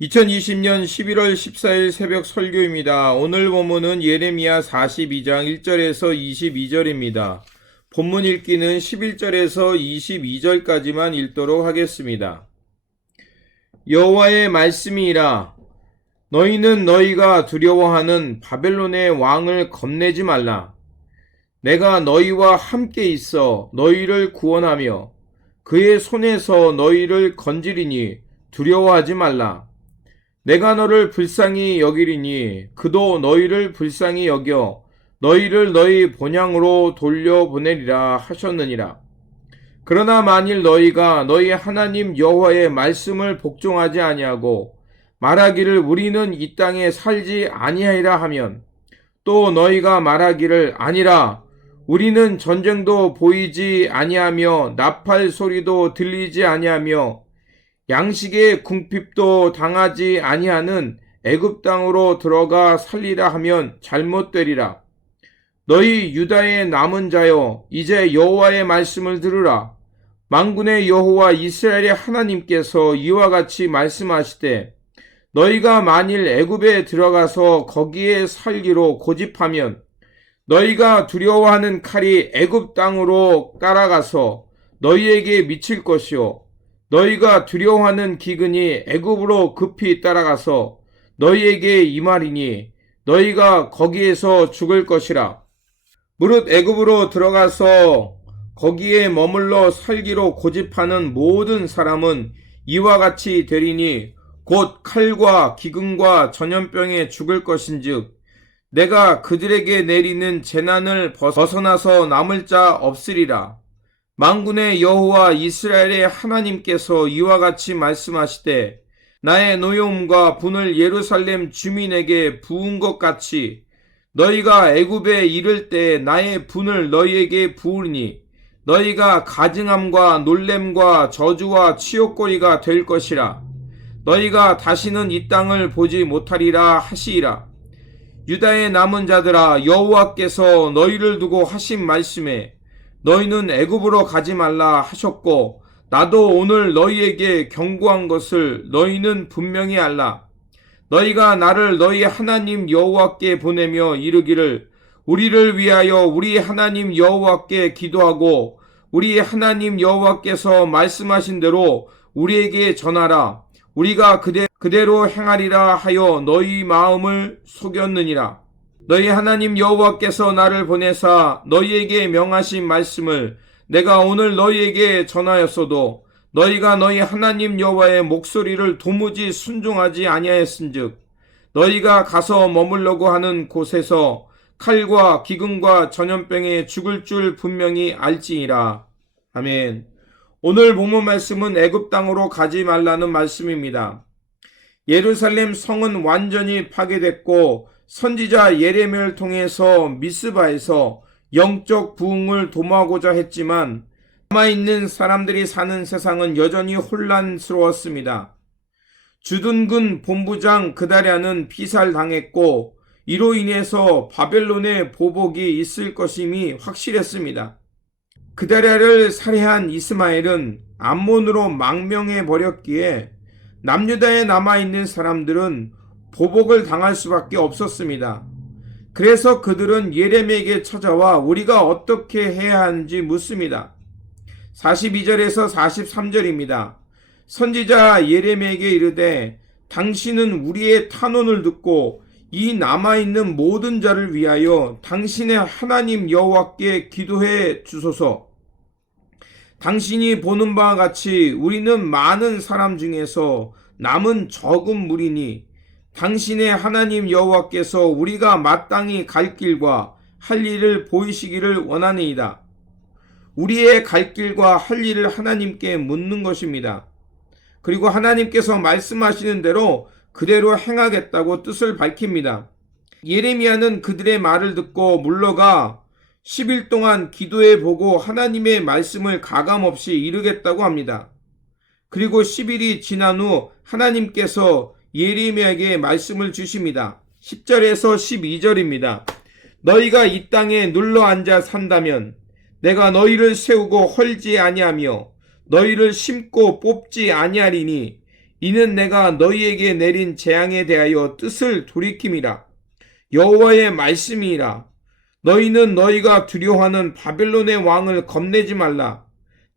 2020년 11월 14일 새벽 설교입니다. 오늘 본문은 예레미야 42장 1절에서 22절입니다. 본문 읽기는 11절에서 22절까지만 읽도록 하겠습니다. 여호와의 말씀이라. 너희는 너희가 두려워하는 바벨론의 왕을 겁내지 말라. 내가 너희와 함께 있어 너희를 구원하며 그의 손에서 너희를 건지리니 두려워하지 말라. 내가 너를 불쌍히 여기리니 그도 너희를 불쌍히 여겨 너희를 너희 본향으로 돌려보내리라 하셨느니라. 그러나 만일 너희가 너희 하나님 여호와의 말씀을 복종하지 아니하고 말하기를 우리는 이 땅에 살지 아니하리라 하면, 또 너희가 말하기를 아니라 우리는 전쟁도 보이지 아니하며 나팔 소리도 들리지 아니하며 양식의 궁핍도 당하지 아니하는 애굽 땅으로 들어가 살리라 하면 잘못되리라. 너희 유다의 남은 자여, 이제 여호와의 말씀을 들으라. 만군의 여호와 이스라엘의 하나님께서 이와 같이 말씀하시되, 너희가 만일 애굽에 들어가서 거기에 살기로 고집하면 너희가 두려워하는 칼이 애굽 땅으로 따라가서 너희에게 미칠 것이요, 너희가 두려워하는 기근이 애굽으로 급히 따라가서 너희에게 임하리니 너희가 거기에서 죽을 것이라. 무릇 애굽으로 들어가서 거기에 머물러 살기로 고집하는 모든 사람은 이와 같이 되리니 곧 칼과 기근과 전염병에 죽을 것인즉 내가 그들에게 내리는 재난을 벗어나서 남을 자 없으리라. 만군의 여호와 이스라엘의 하나님께서 이와 같이 말씀하시되, 나의 노여움과 분을 예루살렘 주민에게 부은 것 같이 너희가 애굽에 이를 때 나의 분을 너희에게 부으니 너희가 가증함과 놀램과 저주와 치욕거리가 될 것이라. 너희가 다시는 이 땅을 보지 못하리라 하시리라. 유다의 남은 자들아, 여호와께서 너희를 두고 하신 말씀에 너희는 애굽으로 가지 말라 하셨고, 나도 오늘 너희에게 경고한 것을 너희는 분명히 알라. 너희가 나를 너희 하나님 여호와께 보내며 이르기를, 우리를 위하여 우리 하나님 여호와께 기도하고 우리 하나님 여호와께서 말씀하신 대로 우리에게 전하라. 우리가 그대로 행하리라 하여 너희 마음을 속였느니라. 너희 하나님 여호와께서 나를 보내사 너희에게 명하신 말씀을 내가 오늘 너희에게 전하였어도 너희가 너희 하나님 여호와의 목소리를 도무지 순종하지 아니하였은즉 너희가 가서 머물려고 하는 곳에서 칼과 기근과 전염병에 죽을 줄 분명히 알지니라. 아멘. 오늘 본문 말씀은 애굽 땅으로 가지 말라는 말씀입니다. 예루살렘 성은 완전히 파괴됐고 선지자 예레미야를 통해서 미스바에서 영적 부흥을 도모하고자 했지만 남아있는 사람들이 사는 세상은 여전히 혼란스러웠습니다. 주둔군 본부장 그다랴는 피살당했고 이로 인해서 바벨론의 보복이 있을 것임이 확실했습니다. 그다랴를 살해한 이스마엘은 암몬으로 망명해 버렸기에 남유다에 남아있는 사람들은 보복을 당할 수밖에 없었습니다. 그래서 그들은 예레미야에게 찾아와 우리가 어떻게 해야 하는지 묻습니다. 42절에서 43절입니다. 선지자 예레미야에게 이르되, 당신은 우리의 탄원을 듣고 이 남아있는 모든 자를 위하여 당신의 하나님 여호와께 기도해 주소서. 당신이 보는 바와 같이 우리는 많은 사람 중에서 남은 적은 무리니 당신의 하나님 여호와께서 우리가 마땅히 갈 길과 할 일을 보이시기를 원하니이다. 우리의 갈 길과 할 일을 하나님께 묻는 것입니다. 그리고 하나님께서 말씀하시는 대로 그대로 행하겠다고 뜻을 밝힙니다. 예레미야는 그들의 말을 듣고 물러가 10일 동안 기도해 보고 하나님의 말씀을 가감없이 이루겠다고 합니다. 그리고 10일이 지난 후 하나님께서 예레미야에게 말씀을 주십니다. 10절에서 12절입니다. 너희가 이 땅에 눌러 앉아 산다면 내가 너희를 세우고 헐지 아니하며 너희를 심고 뽑지 아니하리니 이는 내가 너희에게 내린 재앙에 대하여 뜻을 돌이킴이라. 여호와의 말씀이라. 너희는 너희가 두려워하는 바벨론의 왕을 겁내지 말라.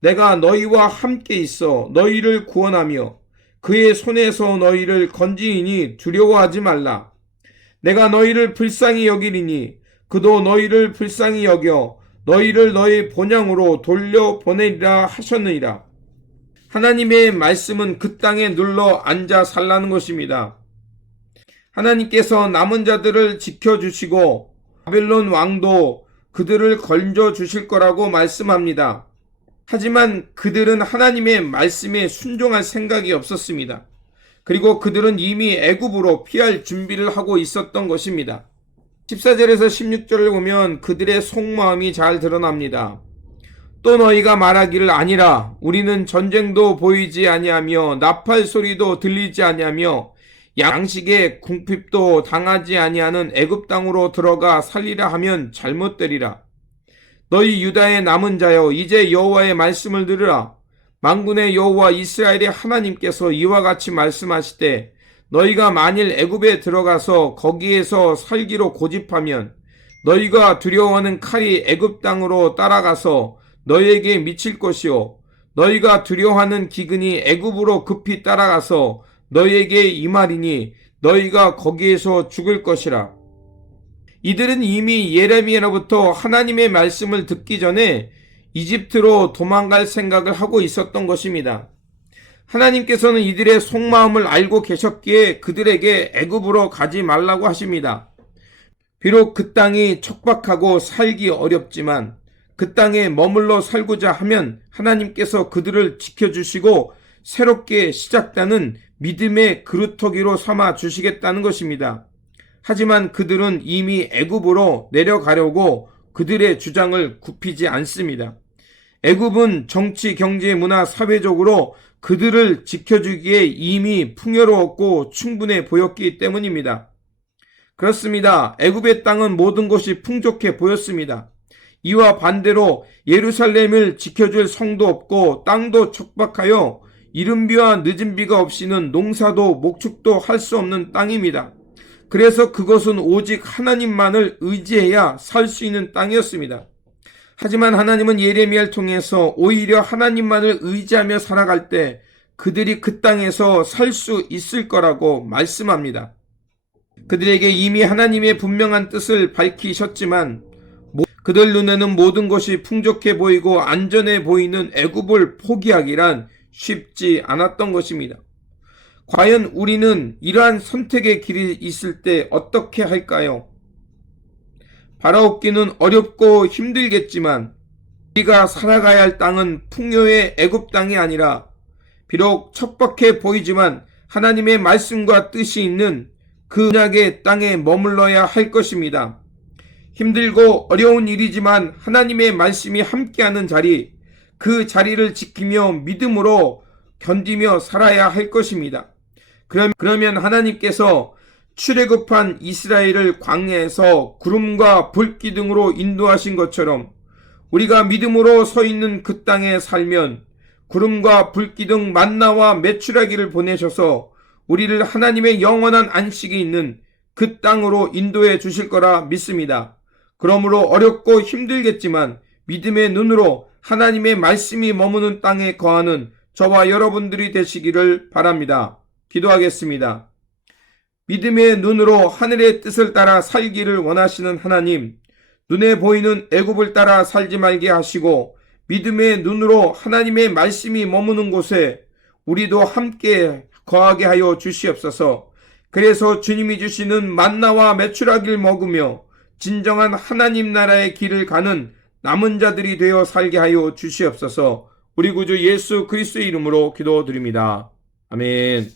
내가 너희와 함께 있어 너희를 구원하며 그의 손에서 너희를 건지이니 두려워하지 말라. 내가 너희를 불쌍히 여기리니 그도 너희를 불쌍히 여겨 너희를 너희 본향으로 돌려보내리라 하셨느니라. 하나님의 말씀은 그 땅에 눌러 앉아 살라는 것입니다. 하나님께서 남은 자들을 지켜주시고 바벨론 왕도 그들을 건져 주실 거라고 말씀합니다. 하지만 그들은 하나님의 말씀에 순종할 생각이 없었습니다. 그리고 그들은 이미 애굽으로 피할 준비를 하고 있었던 것입니다. 14절에서 16절을 보면 그들의 속마음이 잘 드러납니다. 또 너희가 말하기를 아니라 우리는 전쟁도 보이지 아니하며 나팔 소리도 들리지 아니하며 양식의 궁핍도 당하지 아니하는 애굽 땅으로 들어가 살리라 하면 잘못되리라. 너희 유다의 남은 자여 이제 여호와의 말씀을 들으라. 만군의 여호와 이스라엘의 하나님께서 이와 같이 말씀하시되 너희가 만일 애굽에 들어가서 거기에서 살기로 고집하면 너희가 두려워하는 칼이 애굽 땅으로 따라가서 너희에게 미칠 것이요 너희가 두려워하는 기근이 애굽으로 급히 따라가서 너희에게 임하리니 너희가 거기에서 죽을 것이라. 이들은 이미 예레미야로부터 하나님의 말씀을 듣기 전에 이집트로 도망갈 생각을 하고 있었던 것입니다. 하나님께서는 이들의 속마음을 알고 계셨기에 그들에게 애굽으로 가지 말라고 하십니다. 비록 그 땅이 척박하고 살기 어렵지만 그 땅에 머물러 살고자 하면 하나님께서 그들을 지켜주시고 새롭게 시작되는 믿음의 그루터기로 삼아 주시겠다는 것입니다. 하지만 그들은 이미 애굽으로 내려가려고 그들의 주장을 굽히지 않습니다. 애굽은 정치, 경제, 문화, 사회적으로 그들을 지켜주기에 이미 풍요로웠고 충분해 보였기 때문입니다. 그렇습니다. 애굽의 땅은 모든 것이 풍족해 보였습니다. 이와 반대로 예루살렘을 지켜줄 성도 없고 땅도 척박하여 이른비와 늦은비가 없이는 농사도 목축도 할 수 없는 땅입니다. 그래서 그것은 오직 하나님만을 의지해야 살 수 있는 땅이었습니다. 하지만 하나님은 예레미야를 통해서 오히려 하나님만을 의지하며 살아갈 때 그들이 그 땅에서 살 수 있을 거라고 말씀합니다. 그들에게 이미 하나님의 분명한 뜻을 밝히셨지만 그들 눈에는 모든 것이 풍족해 보이고 안전해 보이는 애굽을 포기하기란 쉽지 않았던 것입니다. 과연 우리는 이러한 선택의 길이 있을 때 어떻게 할까요? 바라옵기는 어렵고 힘들겠지만 우리가 살아가야 할 땅은 풍요의 애굽 땅이 아니라 비록 척박해 보이지만 하나님의 말씀과 뜻이 있는 그 언약의 땅에 머물러야 할 것입니다. 힘들고 어려운 일이지만 하나님의 말씀이 함께하는 자리, 그 자리를 지키며 믿음으로 견디며 살아야 할 것입니다. 그러면 하나님께서 출애굽한 이스라엘을 광야에서 구름과 불기둥으로 인도하신 것처럼 우리가 믿음으로 서 있는 그 땅에 살면 구름과 불기둥 만나와 메추라기를 보내셔서 우리를 하나님의 영원한 안식이 있는 그 땅으로 인도해 주실 거라 믿습니다. 그러므로 어렵고 힘들겠지만 믿음의 눈으로 하나님의 말씀이 머무는 땅에 거하는 저와 여러분들이 되시기를 바랍니다. 기도하겠습니다. 믿음의 눈으로 하늘의 뜻을 따라 살기를 원하시는 하나님, 눈에 보이는 애굽을 따라 살지 말게 하시고 믿음의 눈으로 하나님의 말씀이 머무는 곳에 우리도 함께 거하게 하여 주시옵소서. 그래서 주님이 주시는 만나와 메추라기를 먹으며 진정한 하나님 나라의 길을 가는 남은 자들이 되어 살게 하여 주시옵소서. 우리 구주 예수 그리스도의 이름으로 기도드립니다. 아멘.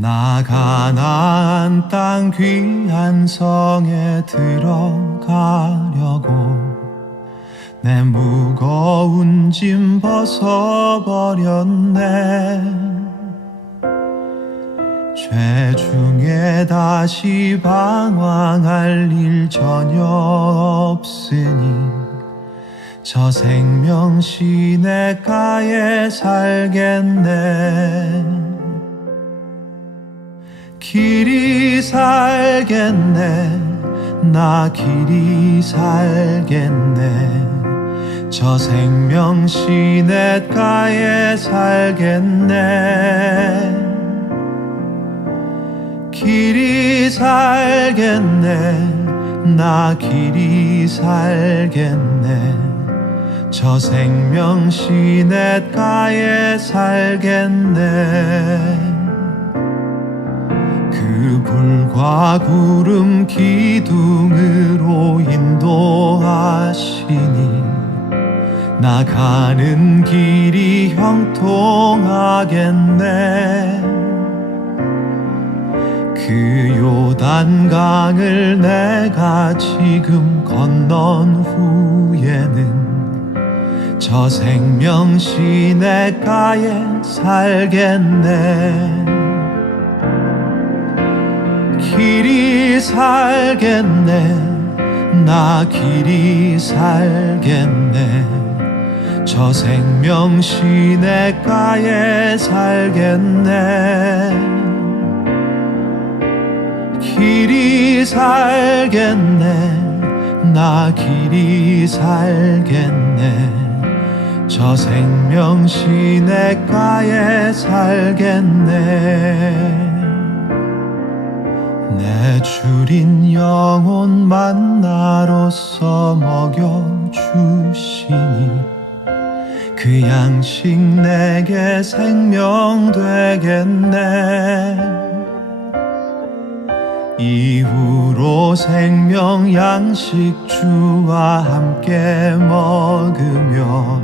나 가나안 땅 귀한 성에 들어가려고 내 무거운 짐 벗어버렸네. 죄 중에 다시 방황할 일 전혀 없으니 저 생명 시냇가에 살겠네. 길이 살겠네. 나 길이 살겠네. 저 생명 시냇가에 살겠네. 길이 살겠네. 나 길이 살겠네. 저 생명 시냇가에 살겠네. 그 불과 구름 기둥으로 인도하시니 나 가는 길이 형통하겠네. 그 요단강을 내가 지금 건넌 후에는 저 생명 시냇가에 살겠네. 길이 살겠네. 나 길이 살겠네. 저 생명 시냇가에 살겠네. 길이 살겠네. 나 길이 살겠네. 저 생명 시냇가에 살겠네. 내 주린 영혼 만나로서 먹여주시니 그 양식 내게 생명 되겠네. 이후로 생명 양식 주와 함께 먹으며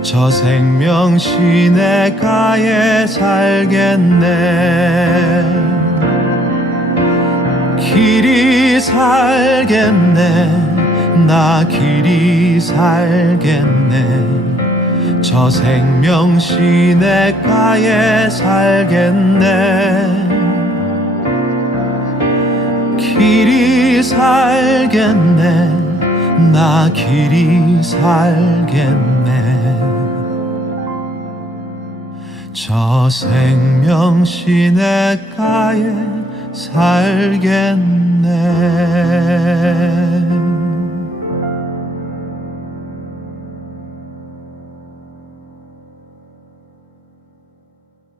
저 생명 시냇가에 살겠네. 길이 살겠네. 나 길이 살겠네. 저 생명 시냇가에 살겠네. 길이 살겠네. 나 길이 살겠네. 저 생명 시냇가에 살겠네.